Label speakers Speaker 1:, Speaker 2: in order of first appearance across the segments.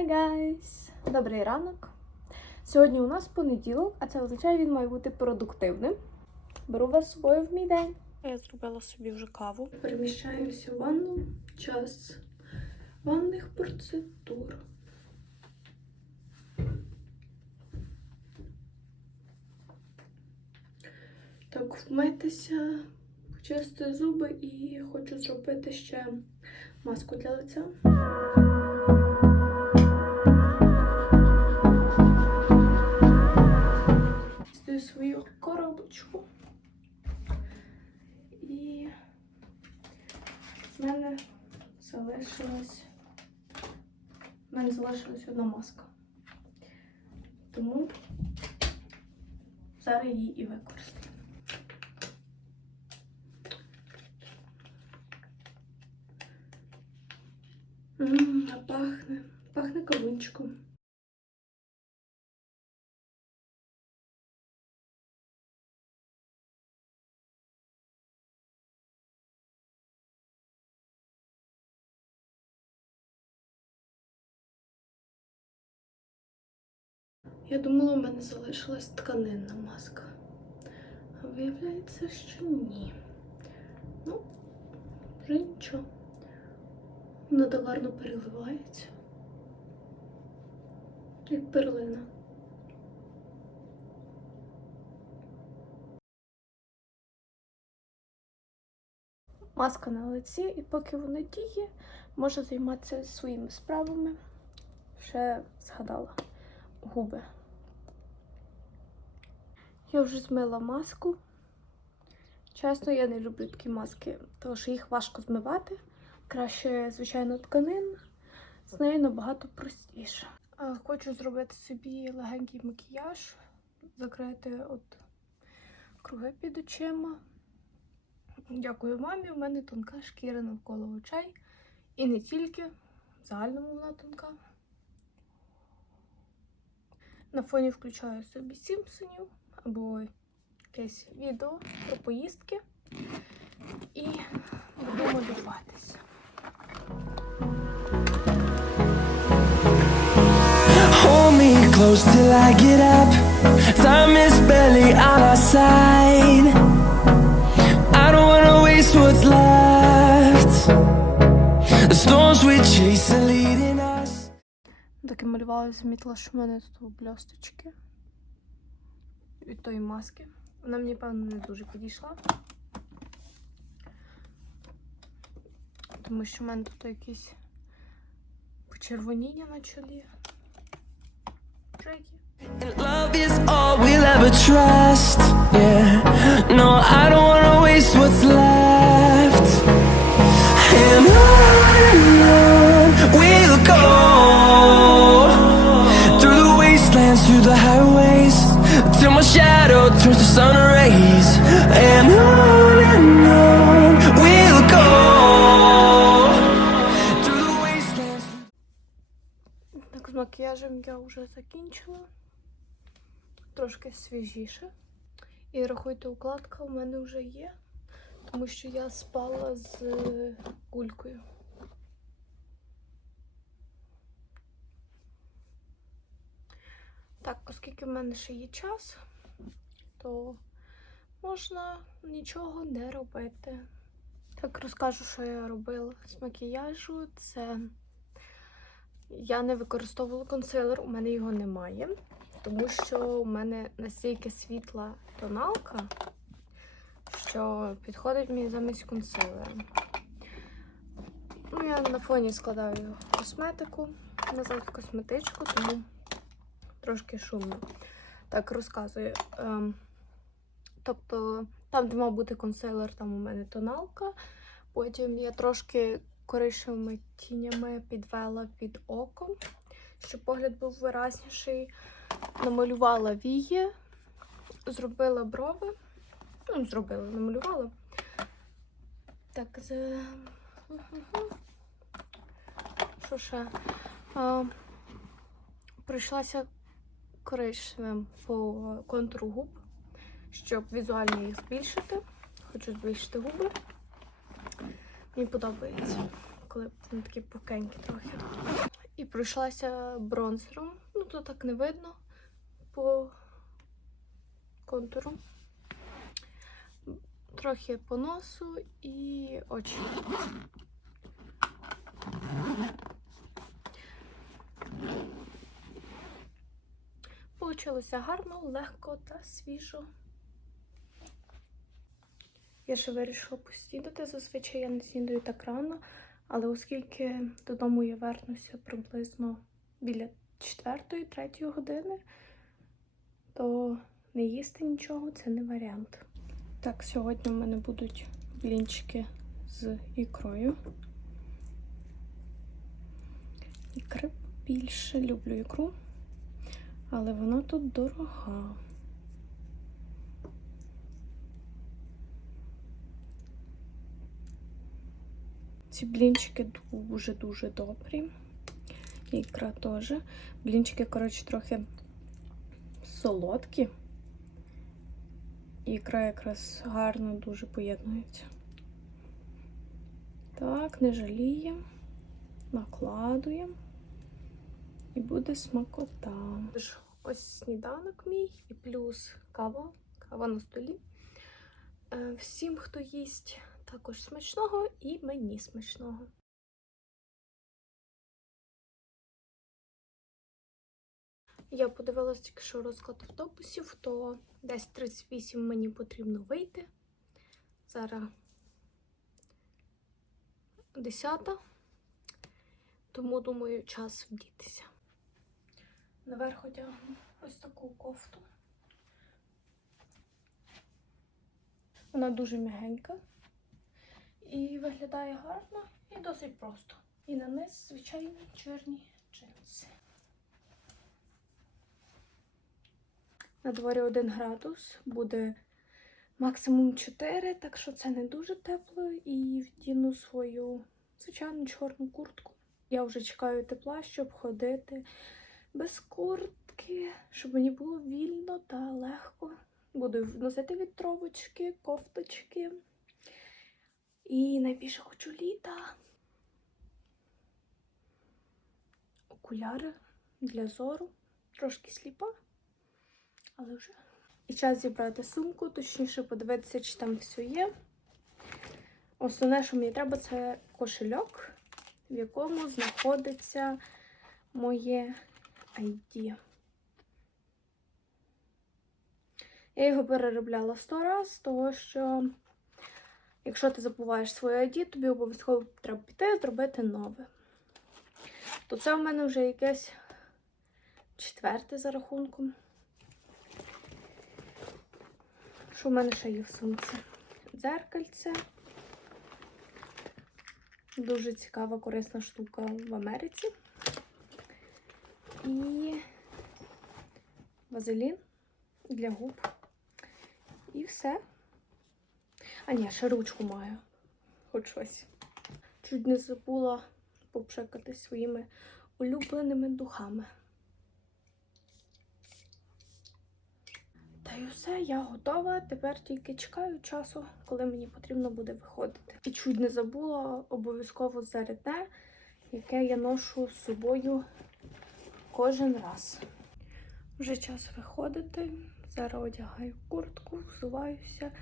Speaker 1: Hi guys! Добрий ранок. Сьогодні у нас понеділок, а це означає, він має бути продуктивним. Беру вас з собою в мій день. Я зробила собі вже каву. Переміщаюся в ванну. Час ванних процедур. Так, вмитися, почистити зуби і хочу зробити ще маску для лиця. Дістаю свою коробочку. І в мене залишилась. В мене залишилась одна маска. Тому зараз її і використаю. Я думала, у мене залишилась тканинна маска. А виявляється, що ні. Ну, вже нічого. Вона так переливається. Як перлина. Маска на лиці, і поки вона діє, можу займатися своїми справами. Ще згадала губи. Я вже змила маску. Чесно, я не люблю такі маски, тому що їх важко змивати. Краще, звичайно, тканин. З нею набагато простіше. Хочу зробити собі легенький макіяж, закрити от круги під очима. Дякую мамі, у мене тонка шкіра навколо очей. І не тільки, в загальному вона тонка. На фоні включаю собі Сімпсонів або якесь відео про поїздки і буду малюватися.
Speaker 2: Close till I get up. Time is barely on our side. I don't wanna waste what's left. The storms we chase are leading us.
Speaker 1: Доки малювала, замітила, що в мене тут блісточки від тої маски. Вона мені, певно, не дуже підійшла. Тому що в мене тут якісь почервоніння на чолі.
Speaker 2: And love is all we'll ever trust. Yeah. No, I don't wanna waste what's left. And on and on we'll go.
Speaker 1: Макіяжем я вже закінчила. Трошки свіжіше. І рахуйте, укладка у мене вже є, тому що я спала з е, кулькою. Так, оскільки в мене ще є час, то можна нічого не робити. Так, розкажу, що я робила з макіяжу. Це я не використовувала консилер, у мене його немає, тому що у мене настільки світла тоналка, що підходить мені замість консилера. Ну, я на фоні складаю косметику, назад в косметичку, тому трошки шумно. Так, розказую. Ем, тобто, там, де мав бути консилер, там у мене тоналка. Потім я трошки коричневими тінями підвела під око, щоб погляд був виразніший. Намалювала вії, зробила брови. Ну, зробила, намалювала. Так, з... Що ще? А, пройшлася коричневим по контуру губ, щоб візуально їх збільшити. Хочу збільшити губи. Мені подобається, коли вони такі пухенькі трохи. І пройшлася бронзером. Ну, то так не видно по контуру. Трохи по носу і очі. Получилося гарно, легко та свіжо. Я ще вирішила поснідати. Зазвичай я не снідаю так рано, але оскільки додому я вернуся приблизно біля 4-3 години, то не їсти нічого це не варіант. Так, сьогодні в мене будуть блінчики з ікрою. Ікри більше люблю ікру, але вона тут дорога. Ці блінчики дуже-дуже добрі. Ікра теж. Блінчики, коротше, трохи солодкі. Ікра якраз гарно дуже поєднується. Так, не жаліємо, накладуємо і буде смакота. Ось сніданок мій і плюс кава, кава на столі. Е, Всім, хто їсть, також смачного і мені смачного. Я подивилася тільки що розклад автобусів, то десь 38 мені потрібно вийти. Зараз 10. Тому, думаю, час вдітися. Наверх одягну ось таку кофту. Вона дуже м'ягенька і виглядає гарно і досить просто. І на низ звичайні чорні джинси. На дворі 1 градус, буде максимум 4, так що це не дуже тепло. І вдіну свою звичайну чорну куртку. Я вже чекаю тепла, щоб ходити без куртки, щоб мені було вільно та легко. Буду носити вітровочки, кофточки. І найбільше хочу літа. Окуляри для зору. Трошки сліпа, але вже. І час зібрати сумку, точніше подивитися, чи там все є. Основне, що мені треба, це кошельок, в якому знаходиться моє ID. Я його переробляла сто раз, тому що якщо ти забуваєш своє ID, тобі обов'язково треба піти і зробити нове. То це в мене вже якесь четверте за рахунком. Що в мене ще є в сумці? Дзеркальце. Дуже цікава, корисна штука в Америці. І вазелін для губ. І все. А ні, ще ручку маю. Хоч щось. Чуть не забула попшикати своїми улюбленими духами. Та й усе, я готова. Тепер тільки чекаю часу, коли мені потрібно буде виходити. І чуть не забула обов'язково зарядне, яке я ношу з собою кожен раз. Вже час виходити. Зараз одягаю куртку, взуваюся.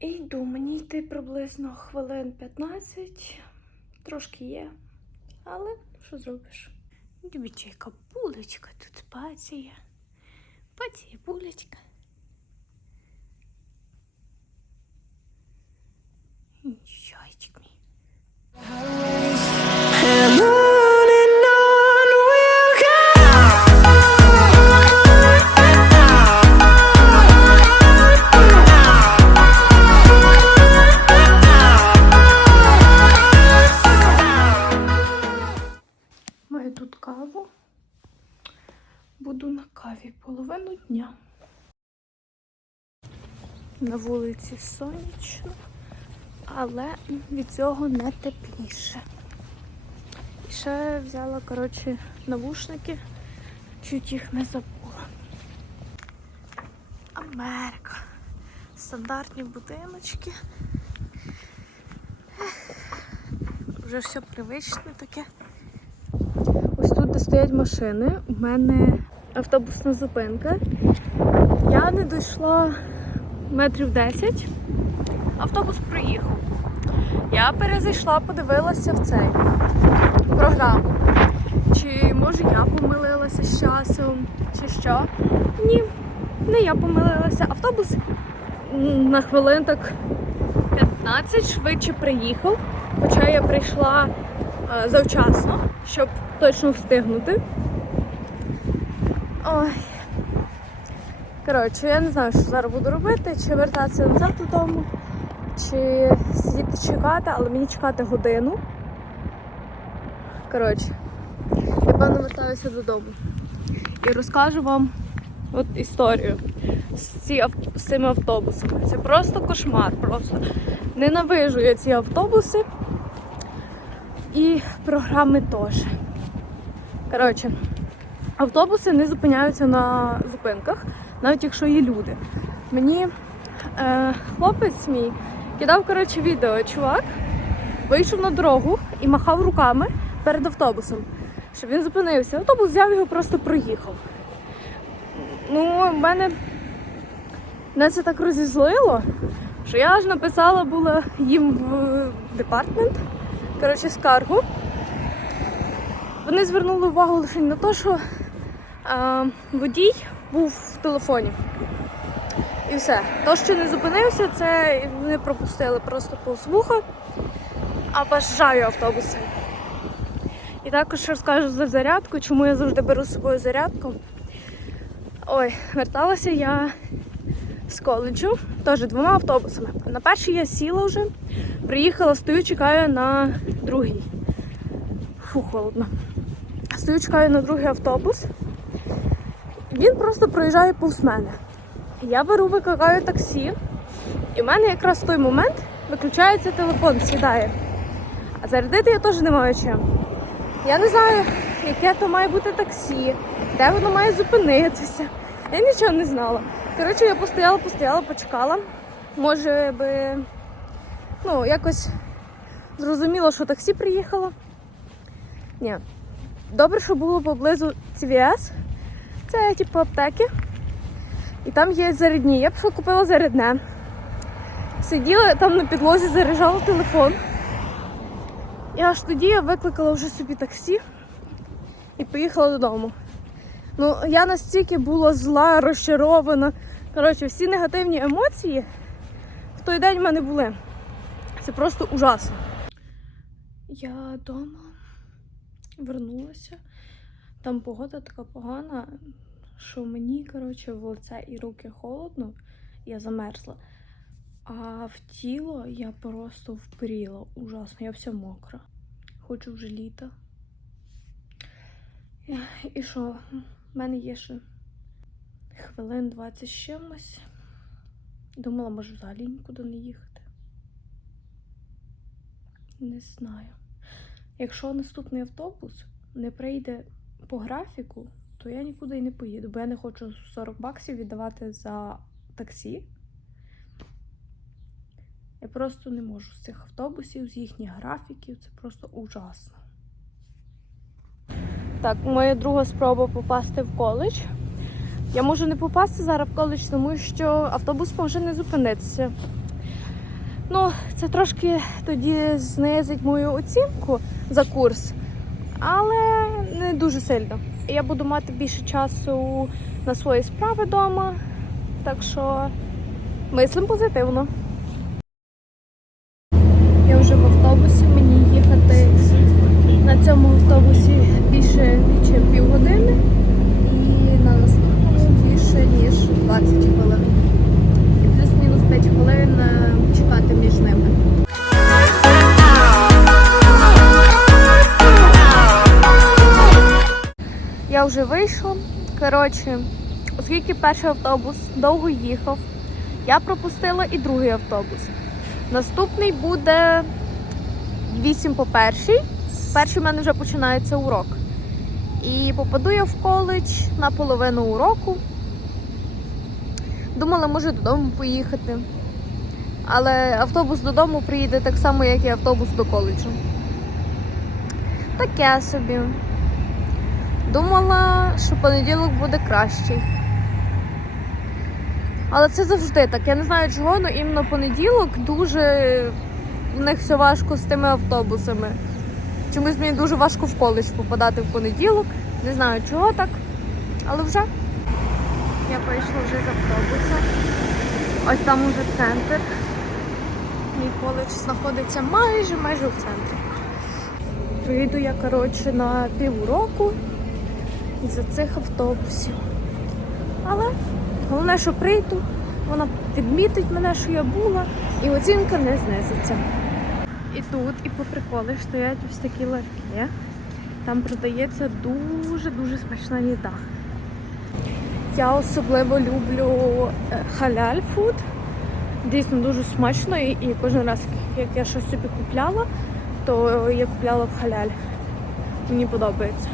Speaker 1: І йду. Мені йти приблизно хвилин 15. Трошки є. Але що зробиш? Дивіться, яка булочка тут пація. Пація булочка. Чайчик мій. Вулиці сонячно, але від цього не тепліше. І ще взяла, коротше, навушники, чуть їх не забула. Америка. Стандартні будиночки. Вже все привичне таке. Ось тут, де стоять машини. У мене автобусна зупинка. Я не дійшла метрів 10. Автобус приїхав. Я перезайшла, подивилася в цей програму. Чи може я помилилася з часом, чи що? Ні, не я помилилася. Автобус на хвилин так 15 швидше приїхав, хоча я прийшла е, завчасно, щоб точно встигнути. Ой. Коротше, я не знаю, що зараз буду робити, чи вертатися назад додому, чи сидіти чекати, але мені чекати годину. Коротше, напевно, вертаюся додому. І розкажу вам от історію з цими автобусами. Це просто кошмар. Просто ненавижу я ці автобуси і програми теж. Коротше, автобуси не зупиняються на зупинках, навіть якщо є люди. Мені е, хлопець мій кидав коротше, відео, чувак вийшов на дорогу і махав руками перед автобусом, щоб він зупинився. Автобус взяв його, просто проїхав. Ну, в мене мене це так розізлило, що я аж написала була їм в департмент, коротше, скаргу. Вони звернули увагу лише на те, що водій був в телефоні. І все. То, що не зупинився, це вони пропустили просто повз вуха, а бажаю автобуси. І також розкажу за зарядку, чому я завжди беру з собою зарядку. Ой, верталася я з коледжу, теж двома автобусами. На перший я сіла вже, приїхала, стою, чекаю на другий. Фу, холодно. Стою, чекаю на другий автобус. Він просто проїжджає повз мене. Я беру, викликаю таксі, і в мене якраз в той момент виключається телефон, сідає. А зарядити я теж не маю чим. Я не знаю, яке то має бути таксі, де воно має зупинитися. Я нічого не знала. Коротше, я постояла, постояла, почекала. Може би, ну, якось зрозуміло, що таксі приїхало. Ні. Добре, що було поблизу CVS. Це типу аптеки. І там є зарядні. Я б купила зарядне. Сиділа там на підлозі, заряджала телефон. І аж тоді я викликала вже собі таксі і поїхала додому. Ну, я настільки була зла, розчарована. Коротше, всі негативні емоції в той день в мене були. Це просто ужасно. Я вдома вернулася. Там погода така погана, що мені, коротше, в лице і руки холодно, я замерзла. А в тіло я просто впріла. Ужасно, я вся мокра. Хочу вже літа. І- що? У мене є ще хвилин 20 з чимось. Думала, може взагалі нікуди не їхати. Не знаю. Якщо наступний автобус не прийде по графіку, то я нікуди й не поїду, бо я не хочу 40 баксів віддавати за таксі. Я просто не можу з цих автобусів, з їхніх графіків. Це просто ужасно. Так, моя друга спроба попасти в коледж. Я можу не попасти зараз в коледж, тому що автобус може не зупинитися. Ну, це трошки тоді знизить мою оцінку за курс, але не дуже сильно. Я буду мати більше часу на свої справи вдома, так що мислим позитивно. Вже вийшла. Коротше, оскільки перший автобус довго їхав, я пропустила і другий автобус. Наступний буде 8 по перший. Перший в мене вже починається урок. І попаду я в коледж на половину уроку. Думала, може додому поїхати. Але автобус додому приїде так само, як і автобус до коледжу. Таке собі. Думала, що понеділок буде кращий. Але це завжди так. Я не знаю чого, але іменно понеділок дуже в них все важко з тими автобусами. Чомусь мені дуже важко в коледж попадати в понеділок. Не знаю чого так, але вже. Я вийшла вже з автобуса. Ось там уже центр. Мій коледж знаходиться майже майже в центрі. Прийду я, коротше, на півроку із-за цих автобусів. Але головне, що прийду, вона підмітить мене, що я була, і оцінка не знизиться. І тут, і по приколі стоять ось такі ларки. Там продається дуже-дуже смачна їда. Я особливо люблю е, халяль фуд. Дійсно дуже смачно, і, і кожен раз, як я щось собі купляла, то я купляла в халяль. Мені подобається.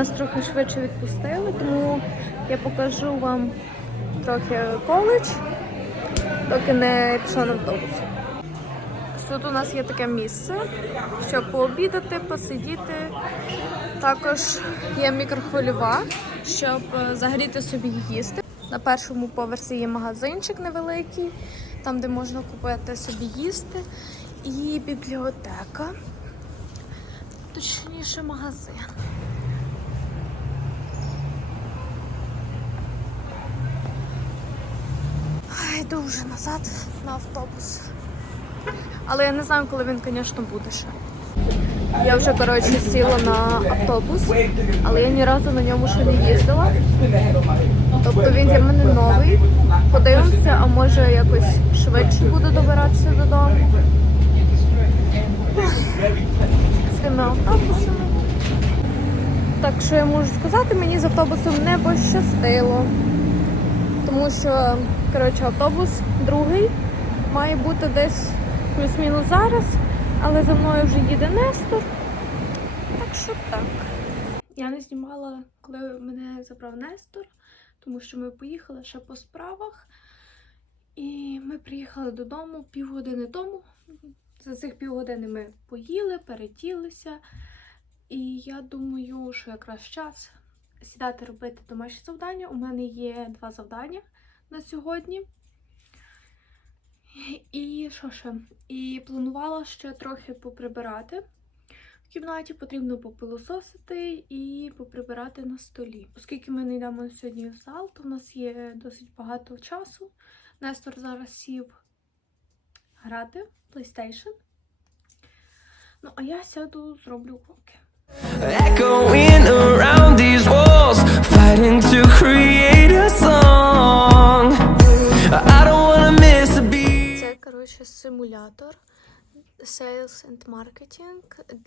Speaker 1: Нас трохи швидше відпустили, тому я покажу вам трохи коледж, доки не пішла на автобус. Тут у нас є таке місце, щоб пообідати, посидіти. Також є мікрохвильова, щоб е, загріти собі їсти. На першому поверсі є магазинчик невеликий, там де можна купити собі їсти. І бібліотека, точніше магазин. Йду вже назад на автобус. Але я не знаю, коли він, звісно, буде ще. Я вже, коротше, сіла на автобус, але я ні разу на ньому ще не їздила. Тобто він для мене новий. Подивимося, а може якось швидше буду добиратися додому. З тими автобусами. Так що я можу сказати, мені з автобусом не пощастило. Тому що, коротше, автобус другий має бути десь плюс-мінус зараз, але за мною вже їде Нестор. Так що так. Я не знімала, коли мене забрав Нестор, тому що ми поїхали ще по справах. І ми приїхали додому півгодини тому. За цих півгодини ми поїли, перетілися. І я думаю, що якраз час сідати робити домашні завдання. У мене є два завдання на сьогодні. І що ще? І планувала ще трохи поприбирати. В кімнаті потрібно попилососити і поприбирати на столі. Оскільки ми не йдемо сьогодні в зал, то в нас є досить багато часу. Нестор зараз сів грати в PlayStation. Ну, а я сяду, зроблю уроки.
Speaker 2: Echoing around these walls, fighting to create
Speaker 1: Коротше, симулятор Sales and Marketing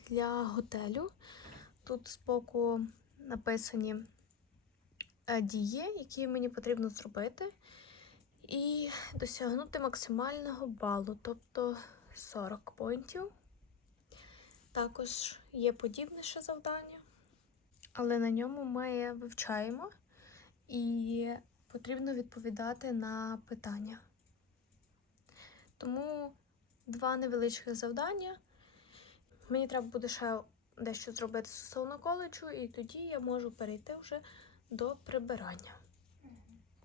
Speaker 1: для готелю. Тут збоку написані е, дії, які мені потрібно зробити, і досягнути максимального балу, тобто 40 поінтів. Також є подібне ще завдання, але на ньому ми вивчаємо і потрібно відповідати на питання. Тому два невеличких завдання. Мені треба буде ще дещо зробити стосовно коледжу, і тоді я можу перейти вже до прибирання.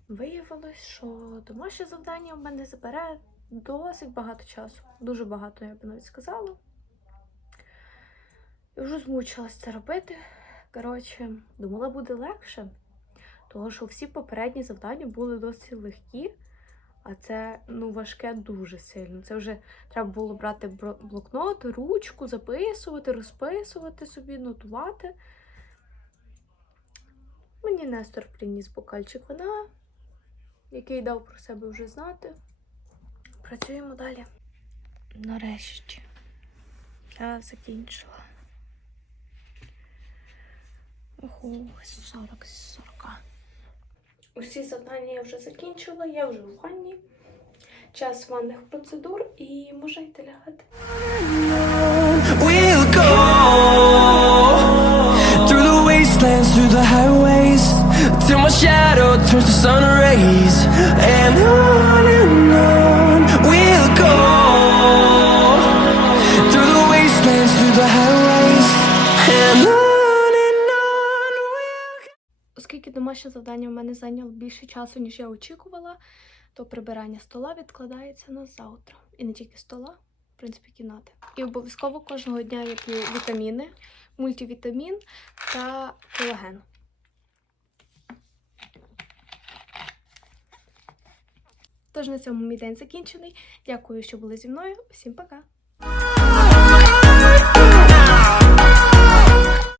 Speaker 1: Виявилось, що домашнє завдання в мене забере досить багато часу. Дуже багато, я б навіть сказала. І вже змучилась це робити. Коротше, думала, буде легше, тому що всі попередні завдання були досить легкі. А це ну важке дуже сильно. Це вже треба було брати блокнот, ручку, записувати, розписувати собі, нотувати. Мені Нестор приніс бокальчик вина, який дав про себе вже знати. Працюємо далі. Нарешті я закінчила. Ого, 40 з 40. Усі завдання я вже закінчила, я вже в ванні. Час ванних процедур і можна йти лягати.
Speaker 2: We'll go through the wastelands, through the highways, till my shadow turns to sun rays and I...
Speaker 1: завдання в мене зайняло більше часу, ніж я очікувала, то прибирання стола відкладається на завтра. І не тільки стола, в принципі, кімнати. І обов'язково кожного дня я п'ю вітаміни, мультивітамін та колаген. Тож на цьому мій день закінчений. Дякую, що були зі мною. Всім пока!